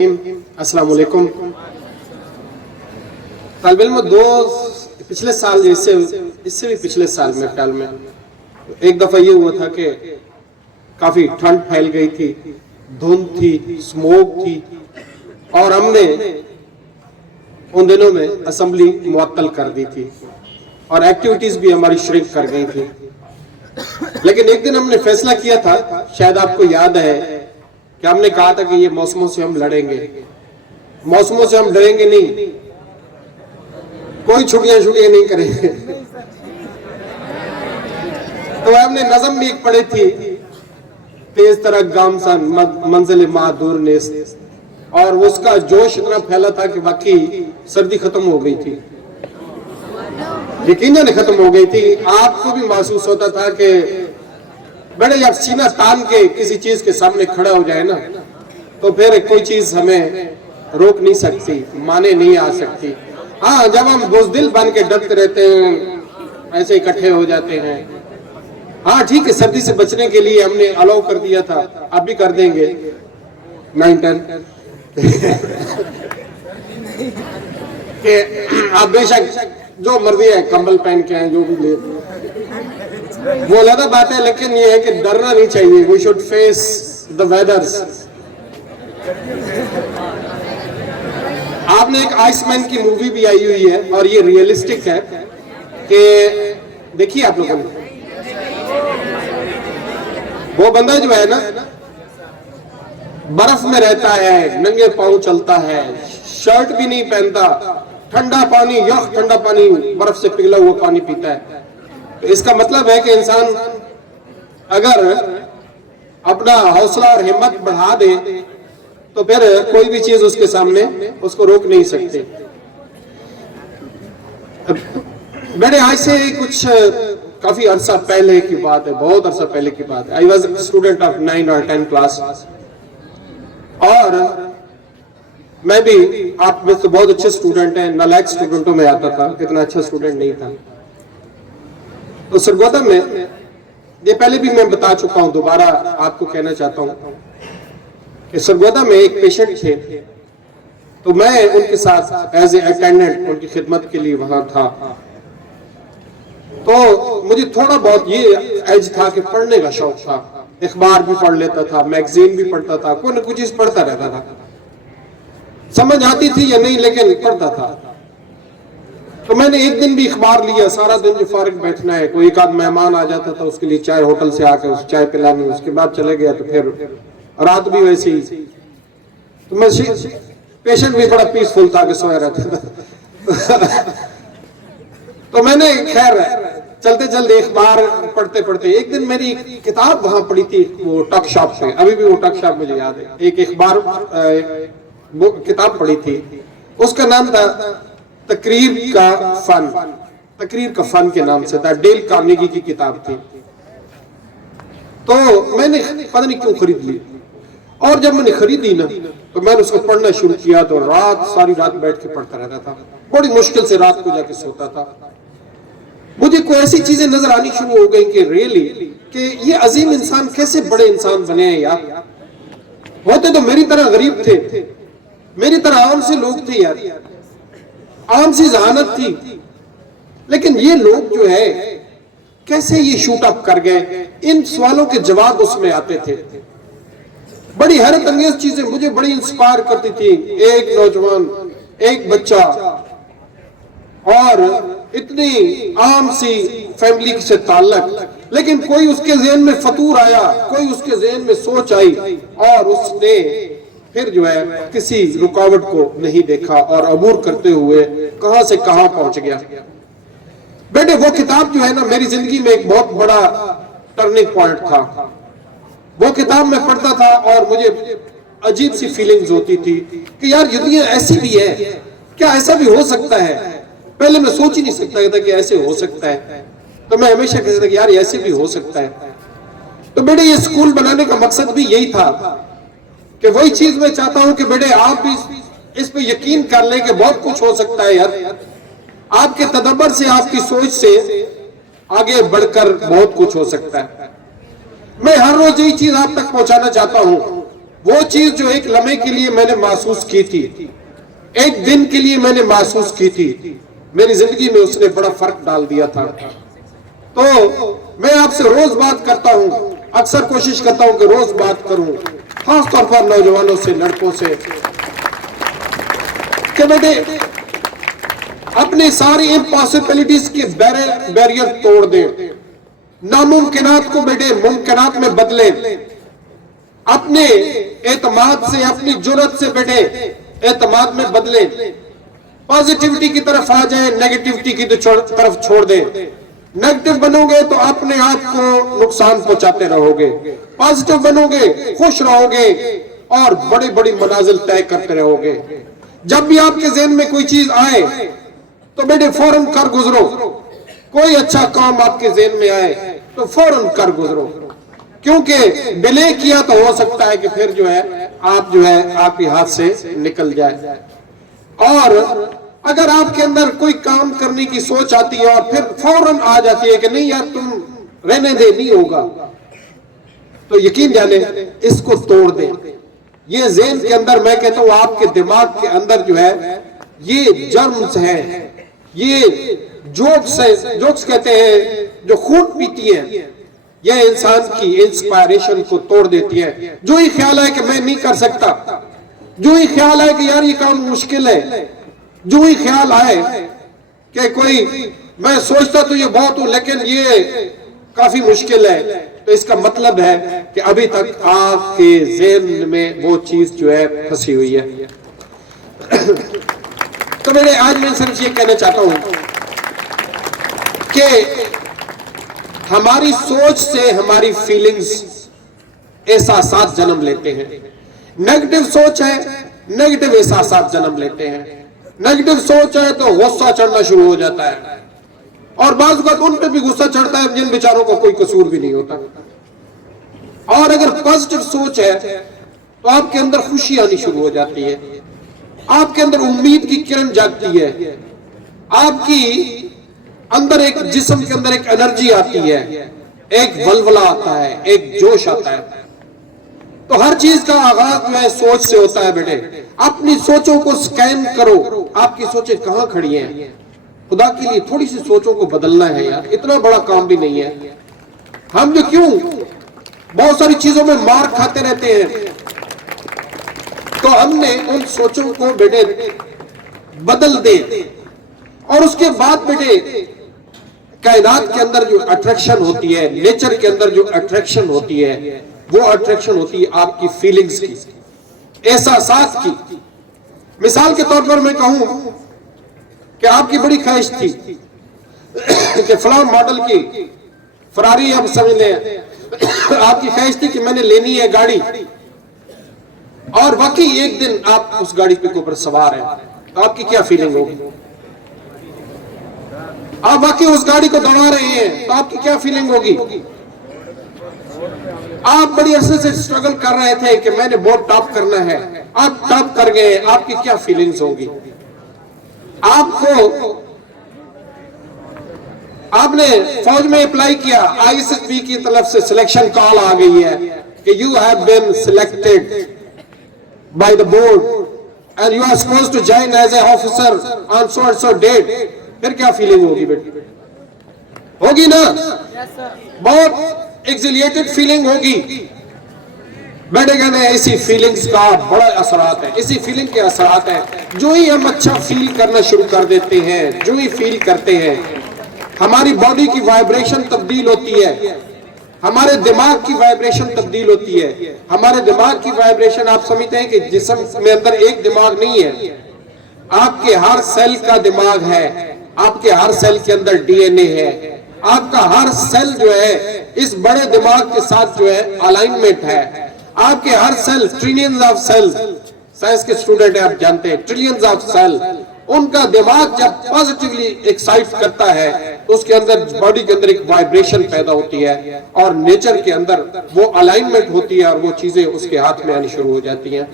अस्सलाम वालेकुम। तालिब इल्म दो पिछले साल इससे भी पिछले साल मेरे ख्याल में एक दफा ये हुआ था कि काफी ठंड फैल गई थी, धुंध थी, स्मोक थी और हमने उन दिनों में असेंबली मुअत्तल कर दी थी और एक्टिविटीज भी हमारी श्रिंक कर गई थी। लेकिन एक दिन हमने फैसला किया था, शायद आपको याद है कि हमने कहा था कि ये मौसमों से हम लड़ेंगे, मौसमों से हम डरेंगे नहीं, कोई छुट्टियां नहीं करेंगे। तो हमने नज़म भी एक पढ़ी थी, तेज तरह गामसन मंजिल मादूर नेस्त, और उसका जोश इतना फैला था कि वाकई सर्दी खत्म हो गई थी, यकीनन खत्म हो गई थी। आपको भी महसूस होता था कि बड़े जब सीना तान के किसी चीज के सामने खड़ा हो जाए ना, तो फिर कोई चीज हमें रोक नहीं सकती, माने नहीं आ सकती। हाँ, जब हम बुज़दिल बन के डरते रहते हैं, ऐसे इकट्ठे हो जाते हैं। हाँ ठीक है, सर्दी से बचने के लिए हमने अलाउ कर दिया था, अब भी कर देंगे 9-10 कि आप बेशक जो मर्जी है कंबल पहन के हैं, जो भी ले, वो अलग बात है, लेकिन ये है कि डरना नहीं चाहिए। We should face the weathers. आपने एक आइसमैन की मूवी भी आई हुई है और ये रियलिस्टिक है कि देखिए आप लोगों ने, वो बंदा जो है ना बर्फ में रहता है, नंगे पांव चलता है, शर्ट भी नहीं पहनता, ठंडा पानी, यख ठंडा पानी, बर्फ से पिघला हुआ पानी पीता है। तो इसका मतलब है कि इंसान अगर अपना हौसला और हिम्मत बढ़ा दे तो फिर कोई भी चीज उसके सामने उसको रोक नहीं सकते। मैंने आज से कुछ काफी अरसा पहले की बात है, बहुत अरसा पहले की बात है। आई वॉज स्टूडेंट ऑफ 9 और 10 क्लास और मैं भी, आप में तो बहुत अच्छे स्टूडेंट हैं, नालायक स्टूडेंटों में आता था, कितना अच्छा स्टूडेंट नहीं था। तो सरगोदा में, ये पहले भी मैं बता चुका हूं, दोबारा आपको कहना चाहता हूं कि सरगोदा में एक पेशेंट थे, तो मैं उनके साथ एज ए अटेंडेंट उनकी खिदमत के लिए वहां था। तो मुझे थोड़ा बहुत ये एज था कि पढ़ने का शौक था, अखबार भी पढ़ लेता था, मैगजीन भी पढ़ता था, कोई ना कोई चीज पढ़ता रहता था, समझ आती थी या नहीं लेकिन पढ़ता था। तो मैंने एक दिन भी अखबार लिया, सारा दिन जो फारिग बैठना है, कोई एक आध मेहमान आ जाता था, उसके लिए चाय होटल से आके उस चाय पिलानी, उसके बाद चले गया, तो फिर रात भी वैसे ही। तो मैं पेशेंट भी बड़ा पीसफुल था कि सोया रहता था। तो मैंने खैर चलते चलते अखबार पढ़ते पढ़ते एक दिन मेरी किताब वहां पड़ी थी, वो टक शॉप पे, अभी भी वो टक शॉप मुझे याद है। एक अखबार किताब पढ़ी थी, उसका नाम था तकरीर का फन, तकरीर का फन के नाम से था, डेल कार्नेगी की किताब थी। तो मैंने पता नहीं क्यों खरीद ली, और जब मैंने खरीदी ना तो मैंने उसको पढ़ना शुरू किया, तो सारी रात बैठ के पढ़ता रहता था, बड़ी मुश्किल से रात को जाके सोता था। मुझे कोई ऐसी चीजें नजर आनी शुरू हो गई कि रियली कि ये अजीम इंसान कैसे बड़े इंसान बने हैं यार। होते तो मेरी तरह गरीब थे, मेरी तरह आम से लोग थे यार, आम सी जहानत थी, लेकिन ये लोग जो है कैसे ये शूट अप कर गए। इन सवालों के जवाब उसमें आते थे, बड़ी हैरत अंगेज चीजें मुझे बड़ी इंस्पायर करती थी। एक नौजवान, एक बच्चा, और इतनी आम सी फैमिली से ताल्लुक, लेकिन कोई उसके ज़हन में फतूर आया, कोई उसके ज़हन में सोच आई, और उसने फिर जो है किसी रुकावट को नहीं देखा और अबूर करते हुए कहां से कहां पहुंच गया। बेटे वो किताब जो है ना मेरी जिंदगी में एक बहुत बड़ा टर्निंग पॉइंट था। वो किताब मैं पढ़ता था और मुझे अजीब सी फीलिंग्स होती थी कि यार ये दुनिया ऐसी भी है क्या, ऐसा भी हो सकता है। पहले मैं सोच ही नहीं सकता था कि ऐसे हो सकता है, तो मैं हमेशा कहता था कि यार ऐसे भी हो सकता है। तो बेटे ये स्कूल बनाने का मकसद भी यही था कि वही चीज मैं चाहता हूं कि बेटे आप भी इस पे यकीन कर लें कि बहुत कुछ हो सकता है यार। आपके तदब्बर से, आपकी सोच से आगे बढ़कर बहुत कुछ हो सकता है। मैं हर रोज यही चीज आप तक पहुंचाना चाहता हूं वो चीज जो एक लम्हे के लिए मैंने महसूस की थी, एक दिन के लिए मैंने महसूस की थी, मेरी जिंदगी में उसने बड़ा फर्क डाल दिया था। तो मैं आपसे रोज बात करता हूं, अक्सर कोशिश करता हूं कि रोज बात करूं, खासतौर पर नौजवानों से, लड़कों से, कि बेटे अपनी सारी इम्पॉसिबिलिटीज के बैरियर तोड़ दें, नामुमकिनात को बेटे मुमकिनात में बदले, अपने एतमाद से, अपनी जुर्रत से बेटे एतमाद में बदले, पॉजिटिविटी की तरफ आ जाए, नेगेटिविटी की तरफ छोड़ दें। नेगेटिव बनोगे तो अपने आप को नुकसान पहुंचाते रहोगे, पॉजिटिव बनोगे खुश रहोगे और बड़ी बड़ी मनाजिल तय करते रहोगे। जब भी आपके ज़हन में कोई चीज आए तो बेटे फौरन कर गुजरो, कोई अच्छा काम आपके ज़हन में आए तो फौरन कर गुजरो, क्योंकि डिले किया तो हो सकता है कि फिर जो है आप जो है आपके हाथ से निकल जाए। और अगर आपके अंदर कोई काम करने की सोच आती है और फिर फौरन आ जाती है कि नहीं यार तुम रहने दे, नहीं होगा, तो यकीन जाने इसको तोड़ दें। ये ज़हन के अंदर, मैं कहता हूं आपके दिमाग के अंदर जो है ये जर्म्स हैं, ये जोक्स कहते हैं जो खून पीती है, यह इंसान की इंस्पायरेशन को तोड़ देती है। जो ही ख्याल है कि मैं नहीं कर सकता, जो ही ख्याल है कि यार ये काम मुश्किल है, जो ही ख्याल आए कि कोई, मैं सोचता तो ये बहुत हूं लेकिन ये काफी मुश्किल है, तो इसका मतलब है कि अभी तक आपके ज़हन में वो चीज जो है फंसी हुई है। तो मेरे आज मैं सिर्फ ये कहना चाहता हूं कि हमारी सोच से हमारी फीलिंग्स, एहसासात जन्म लेते हैं। नेगेटिव सोच है, नेगेटिव एहसासात जन्म लेते हैं। नेगेटिव सोच है तो गुस्सा चढ़ना शुरू हो जाता है, और बाज़ वक़्त उन पे भी गुस्सा चढ़ता है जिन बेचारों को कोई कसूर भी नहीं होता। और अगर पॉजिटिव सोच है तो आपके अंदर खुशी आनी शुरू हो जाती है, आपके अंदर उम्मीद की किरण जागती है, आपकी अंदर एक जिस्म के अंदर एक एनर्जी आती है, एक वलवला आता है, एक जोश आता है। तो हर चीज का आगाज जो है सोच से होता है। बेटे अपनी सोचों को स्कैन करो, आपकी सोचें कहां खड़ी हैं। खुदा के लिए थोड़ी सी सोचों को बदलना है यार, इतना बड़ा काम भी नहीं है। हम जो क्यों बहुत सारी चीजों में मार खाते रहते हैं, तो हमने उन सोचों को बेटे बदल दे। और उसके बाद बेटे कायनात के अंदर जो अट्रैक्शन होती है, नेचर के अंदर जो अट्रैक्शन होती है, वो अट्रैक्शन होती है आपकी फीलिंग्स की, एहसासात की। मिसाल के तौर पर मैं कहूं कि आपकी बड़ी ख्वाहिश थी कि फलां मॉडल की फरारी, अब समझ लें आपकी ख्वाहिश थी कि मैंने लेनी है गाड़ी, और वाकई एक दिन आप उस गाड़ी पे ऊपर सवार हैं, तो आपकी क्या फीलिंग होगी? आप वाकई उस गाड़ी को दौड़ा रहे हैं तो आपकी क्या फीलिंग होगी? आप बड़ी अरसे से स्ट्रगल कर रहे थे कि मैंने बहुत टॉप करना है, आप टॉप कर गए, आपकी क्या फीलिंग्स होगी? आपने फौज में अप्लाई किया, आईएसएसबी की तरफ से सिलेक्शन कॉल आ गई है कि you have been selected by the board and you are supposed to join as a officer on so and so date. फिर क्या फीलिंग होगी बेटी? होगी ना? बहुत एक्सिलिएटेड फीलिंग होगी। बेटे कहते हैं इसी फीलिंग्स का बड़ा असरात है, इसी फीलिंग के असरात है। जो ही हम अच्छा फील करना शुरू कर देते हैं, जो ही फील करते हैं, हमारी बॉडी की वाइब्रेशन तब्दील होती है, हमारे दिमाग की वाइब्रेशन तब्दील होती है। हमारे दिमाग की वाइब्रेशन, आप समझते हैं कि जिस्म में अंदर एक दिमाग नहीं है, आपके हर सेल का दिमाग है, आपके हर सेल के अंदर डीएनए है, आपका हर सेल जो है इस बड़े दिमाग के साथ जो है अलाइनमेंट है। आपके हर cell, trillions of cell, science के स्टूडेंट है आप जानते हैं, ट्रिलियंस ऑफ सेल, उनका दिमाग जब पॉजिटिवली एक्साइट करता है तो उसके अंदर, बॉडी के अंदर एक वाइब्रेशन पैदा होती है और नेचर के अंदर वो अलाइनमेंट होती है और वो चीजें उसके हाथ में आनी शुरू हो जाती हैं।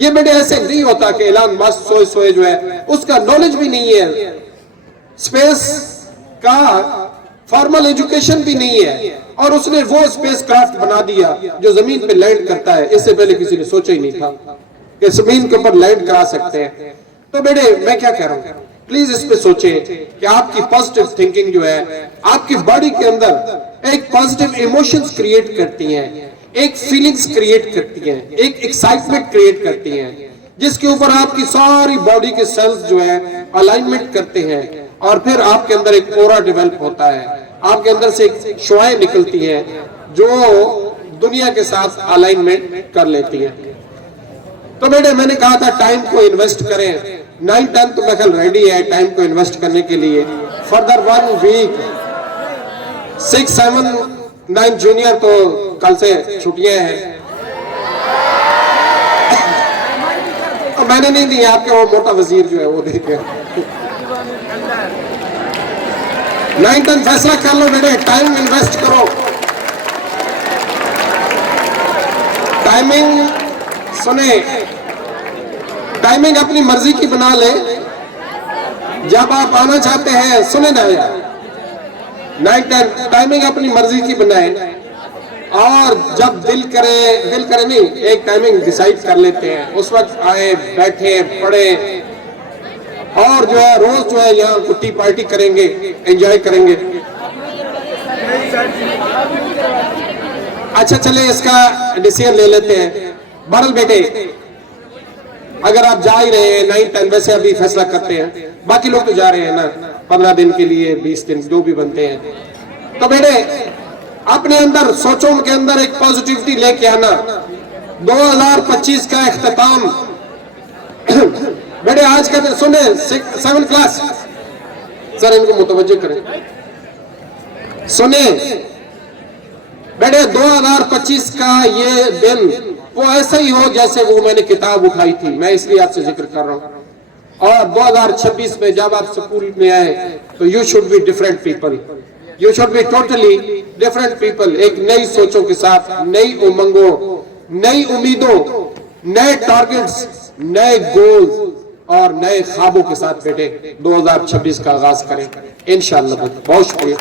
ये बेटे ऐसे नहीं होता कि एलन मस्क सोए सोए जो है, उसका नॉलेज भी नहीं है, स्पेस का फॉर्मल एजुकेशन भी नहीं है, और उसने वो स्पेसक्राफ्ट बना दिया जो जमीन पे लैंड करता है। इससे पहले किसी ने सोचा ही नहीं था कि जमीन के ऊपर लैंड करा सकते हैं। तो बेटे मैं क्या कह रहा हूं, प्लीज इस पे सोचें कि आपकी पॉजिटिव थिंकिंग जो है आपकी बॉडी के अंदर एक पॉजिटिव इमोशंस क्रिएट करती हैं, एक फीलिंग्स क्रिएट करती हैं, एक एक्साइटमेंट क्रिएट करती हैं, जिसके ऊपर आपकी सारी बॉडी के सेल्स जो है अलाइनमेंट करते हैं और फिर आपके अंदर एक ऑरा डेवलप होता है, आपके अंदर से एक शुआएं निकलती हैं जो दुनिया के साथ अलाइनमेंट कर लेती हैं। तो बेटे मैंने कहा था टाइम को इन्वेस्ट करें। 9-10 तो मैं कल रेडी है टाइम को इन्वेस्ट करने के लिए। फर्दर 1 वीक 6, 7, 9 जूनियर तो कल से छुट्टियां हैं। तो मैंने नहीं दी, आपके वो मोटा वजीर जो है वो दे दिया। 9-10 फैसला कर लो बेटे, टाइम इन्वेस्ट करो। टाइमिंग सुने, टाइमिंग अपनी मर्जी की बना ले। जब आप आना चाहते हैं, सुने ना यार, 9-10 टाइमिंग अपनी मर्जी की बनाए और जब दिल करे नहीं, एक टाइमिंग डिसाइड कर लेते हैं, उस वक्त आए, बैठे, पढ़े और जो है रोज जो है यहाँ कुट्टी पार्टी करेंगे, एंजॉय करेंगे। अच्छा चले इसका डिसीजन ले लेते हैं। बहरहाल बेटे अगर आप जा ही रहे हैं 9-10 वैसे अभी फैसला करते हैं, बाकी लोग तो जा रहे हैं ना 15 दिन के लिए, 20 दिन जो भी बनते हैं। तो बेटे अपने अंदर सोचों के अंदर एक पॉजिटिविटी लेके आना। 2025 का इख्तिताम बेटे आज का दिन सुने 7 क्लास सर इनको मुतवज्जो करें, सुने बेटे 2025 का ये दिन वो ऐसा ही हो जैसे वो मैंने किताब उठाई थी, मैं इसलिए आपसे जिक्र कर रहा हूं। और 2026 में जब आप स्कूल में आए तो you should be different people, you should be totally different people, एक नई सोचों के साथ, नई उमंगों, नई उम्मीदों, नए टारगेट्स, नए गोल्स और नए ख्वाबों के साथ बेटे 2026 का आगाज करें इंशाअल्लाह। बहुत शुक्रिया।